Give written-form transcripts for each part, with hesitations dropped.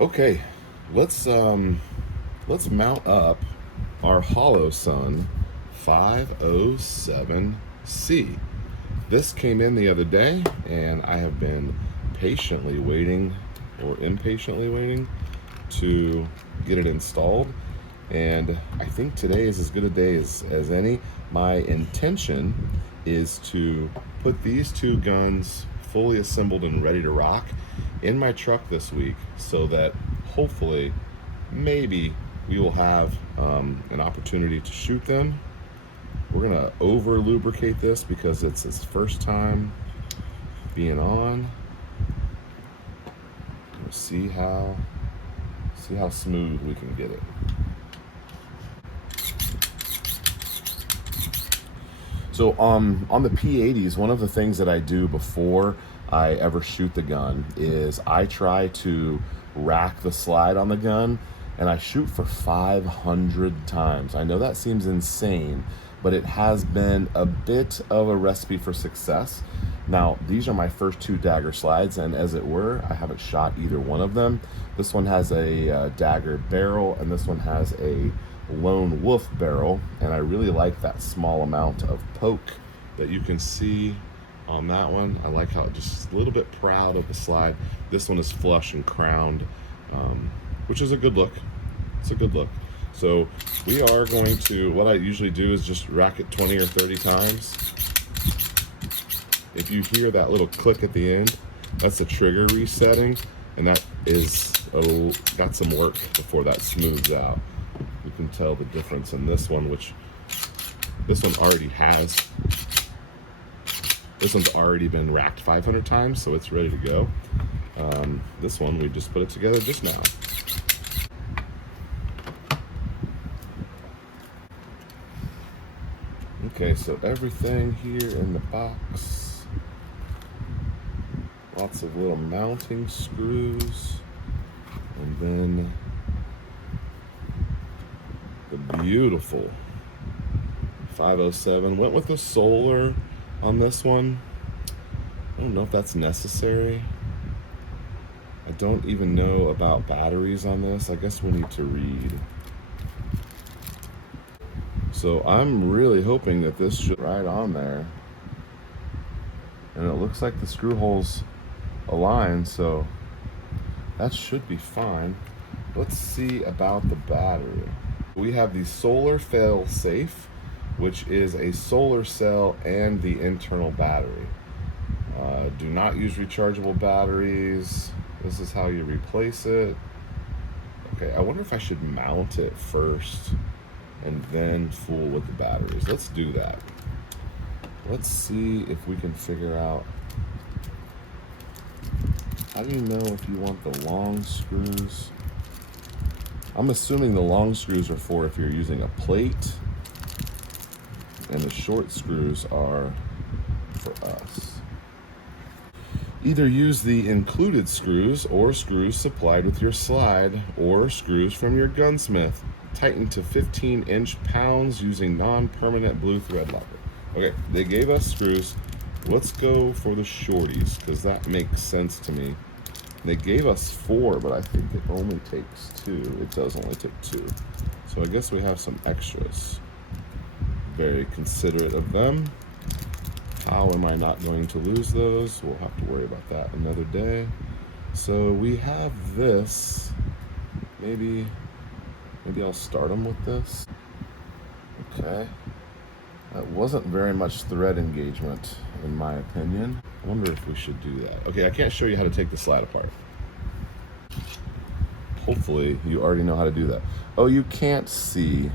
Okay, let's mount up our Holosun 507c. This came in the other day, and I have been patiently waiting, or impatiently waiting, to get it installed. And I think today is as good a day as any. My intention is to put these two guns fully assembled and ready to rock in my truck this week, so that hopefully, maybe, we will have an opportunity to shoot them. We're gonna over lubricate this because it's his first time being on. We'll see how smooth we can get it. So on the P80s, one of the things that I do before I ever shoot the gun is I try to rack the slide on the gun, and I shoot for 500 times. I know that seems insane, but it has been a bit of a recipe for success. Now, these are my first two dagger slides, and as it were, I haven't shot either one of them. This one has a dagger barrel, and this one has a lone wolf barrel, and I really like that small amount of poke that you can see on that one. I like how it just a little bit proud of the slide. This one is flush and crowned, which is a good look. It's a good look. So we are going to, what I usually do is just rack it 20 or 30 times. If you hear that little click at the end, that's the trigger resetting, and that is, oh, that's some work before that smooths out. You can tell the difference in this one, which this one already has. This one's already been racked 500 times, so it's ready to go. This one, we just put it together just now. Okay, so everything here in the box. Lots of little mounting screws. And then the beautiful 507. Went with the solar on this one. I don't know if that's necessary. I don't even know about batteries on this. I guess we'll need to read. So I'm really hoping that this should right on there. And it looks like the screw holes align, so that should be fine. Let's see about the battery. We have the solar fail safe, which is a solar cell and the internal battery. Do not use rechargeable batteries. This is how you replace it. Okay, I wonder if I should mount it first and then fool with the batteries. Let's do that. Let's see if we can figure out, how do you know if you want the long screws? I'm assuming the long screws are for if you're using a plate, and the short screws are for us. Either use the included screws or screws supplied with your slide, or screws from your gunsmith. Tighten to 15-inch pounds using non-permanent blue thread locker. Okay, they gave us screws. Let's go for the shorties, because that makes sense to me. They gave us 4, but I think it only takes 2. It does only take 2. So I guess we have some extras. Very considerate of them. How am I not going to lose those? We'll have to worry about that another day. So we have this. Maybe I'll start them with this. Okay. That wasn't very much thread engagement, in my opinion. I wonder if we should do that. Okay, I can't show you how to take the slide apart. Hopefully you already know how to do that. Oh, you can't see.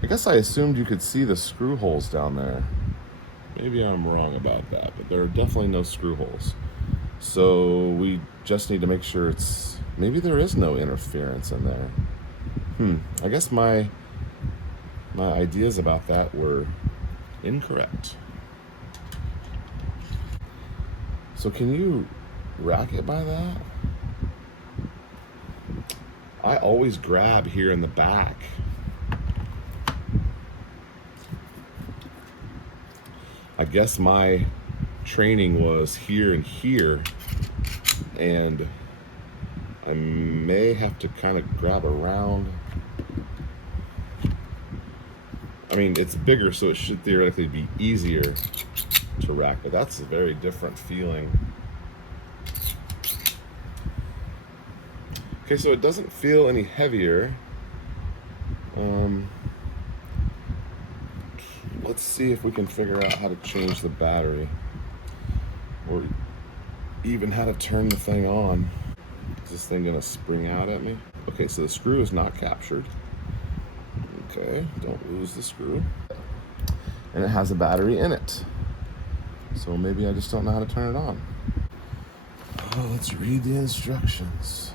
I guess I assumed you could see the screw holes down there. Maybe I'm wrong about that, but there are definitely no screw holes. So we just need to make sure maybe there is no interference in there. I guess my ideas about that were incorrect. So can you rack it by that? I always grab here in the back. I guess my training was here and here, and I may have to kind of grab around. I mean, it's bigger, so it should theoretically be easier to rack, but that's a very different feeling. Okay, so it doesn't feel any heavier. Let's see if we can figure out how to change the battery, or even how to turn the thing on. Is this thing gonna spring out at me? Okay, so the screw is not captured. Okay, don't lose the screw. And it has a battery in it. So maybe I just don't know how to turn it on. Oh, let's read the instructions.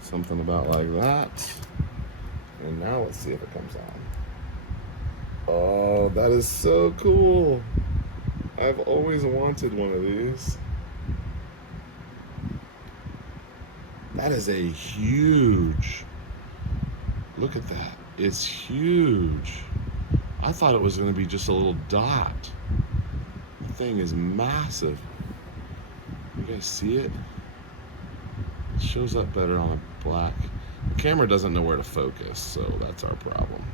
Something about like that. And now let's see if it comes on. Oh, that is so cool. I've always wanted one of these. That is a huge, look at that. It's huge. I thought it was going to be just a little dot. The thing is massive. You guys see it? It shows up better on a black. The camera doesn't know where to focus, so that's our problem.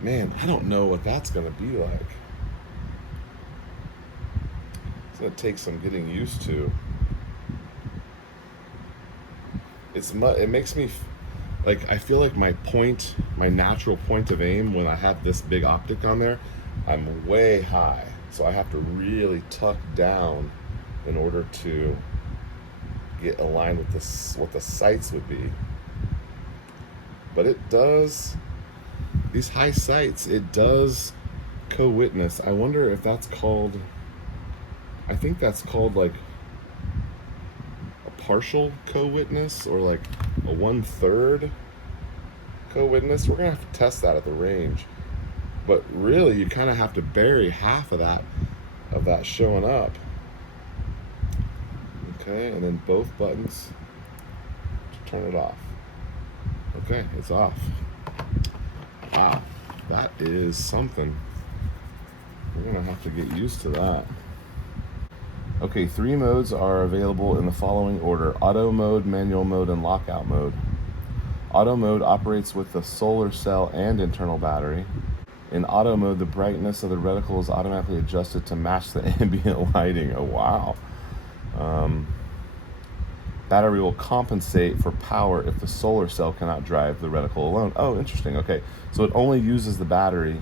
Man, I don't know what that's going to be like. It's going to take some getting used to. It makes me, like, I feel like my natural point of aim when I have this big optic on there, I'm way high. So I have to really tuck down in order to get aligned with this, what the sights would be. But it does, these high sights, it does co-witness. I wonder if that's called, I think that's called like a partial co-witness, or like a 1/3 co-witness. We're gonna have to test that at the range. But really, you kind of have to bury half of that showing up. Okay, and then both buttons to turn it off. Okay, it's off. Wow, that is something. We're gonna have to get used to that. Okay, 3 modes are available in the following order: auto mode, manual mode, and lockout mode. Auto mode operates with the solar cell and internal battery. In auto mode, the brightness of the reticle is automatically adjusted to match the ambient lighting. Oh, wow. Battery will compensate for power if the solar cell cannot drive the reticle alone. Oh, interesting. Okay, so it only uses the battery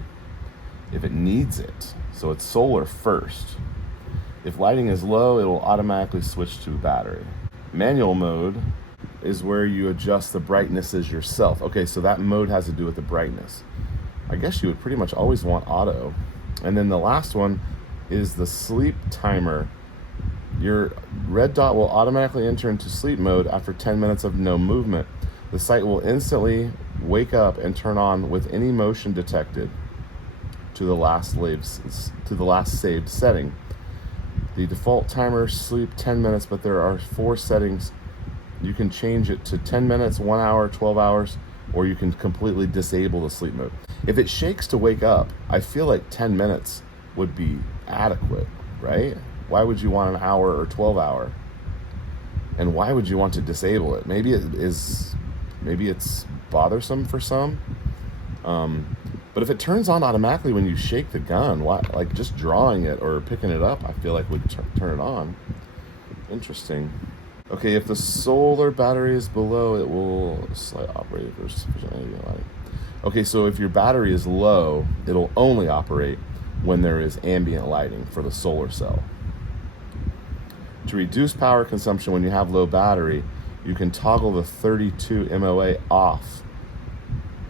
if it needs it. So it's solar first. If lighting is low, it will automatically switch to battery. Manual mode is where you adjust the brightnesses yourself. Okay, so that mode has to do with the brightness. I guess you would pretty much always want auto. And then the last one is the sleep timer. Your red dot will automatically enter into sleep mode after 10 minutes of no movement. The sight will instantly wake up and turn on with any motion detected to the last saved setting. The default timer sleep 10 minutes, but there are 4 settings. You can change it to 10 minutes, 1 hour, 12 hours, or you can completely disable the sleep mode. If it shakes to wake up, I feel like 10 minutes would be adequate, right? Why would you want an hour or 12 hour? And why would you want to disable it? Maybe it's bothersome for some. But if it turns on automatically when you shake the gun, why, like just drawing it or picking it up, I feel like would turn it on. Interesting. Okay, if the solar battery is below, it will slight operate versus light. Okay, so if your battery is low, it'll only operate when there is ambient lighting for the solar cell. To reduce power consumption when you have low battery, you can toggle the 32 MOA off.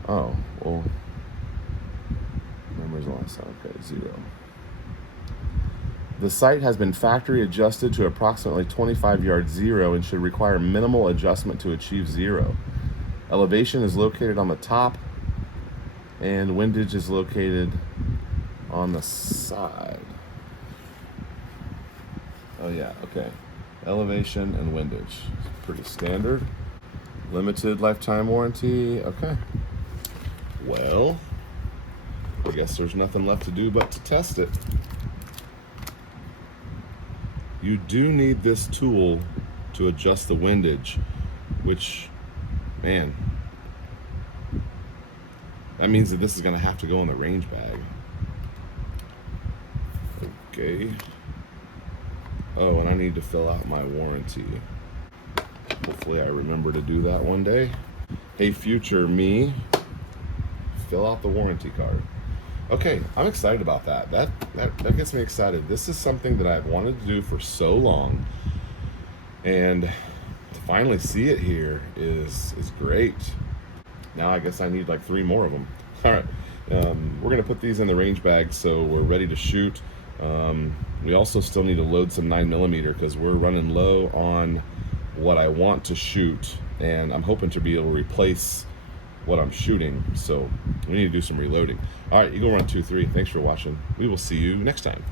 Oh, well, memory's on the side. Okay, 0. The sight has been factory adjusted to approximately 25 yards 0 and should require minimal adjustment to achieve 0. Elevation is located on the top, and windage is located on the side. Oh yeah, okay. Elevation and windage. Pretty standard. Limited lifetime warranty. Okay. Well, I guess there's nothing left to do but to test it. You do need this tool to adjust the windage, which, man, that means that this is going to have to go in the range bag. Okay. Oh, and I need to fill out my warranty. Hopefully I remember to do that one day. Hey, future me, fill out the warranty card. Okay, I'm excited about that. That gets me excited. This is something that I've wanted to do for so long, and to finally see it here is great. Now I guess I need like 3 more of them. All right, we're gonna put these in the range bag so we're ready to shoot. We also still need to load some 9mm because we're running low on what I want to shoot, and I'm hoping to be able to replace what I'm shooting, so we need to do some reloading. All right, Eagle Run 23, thanks for watching. We will see you next time.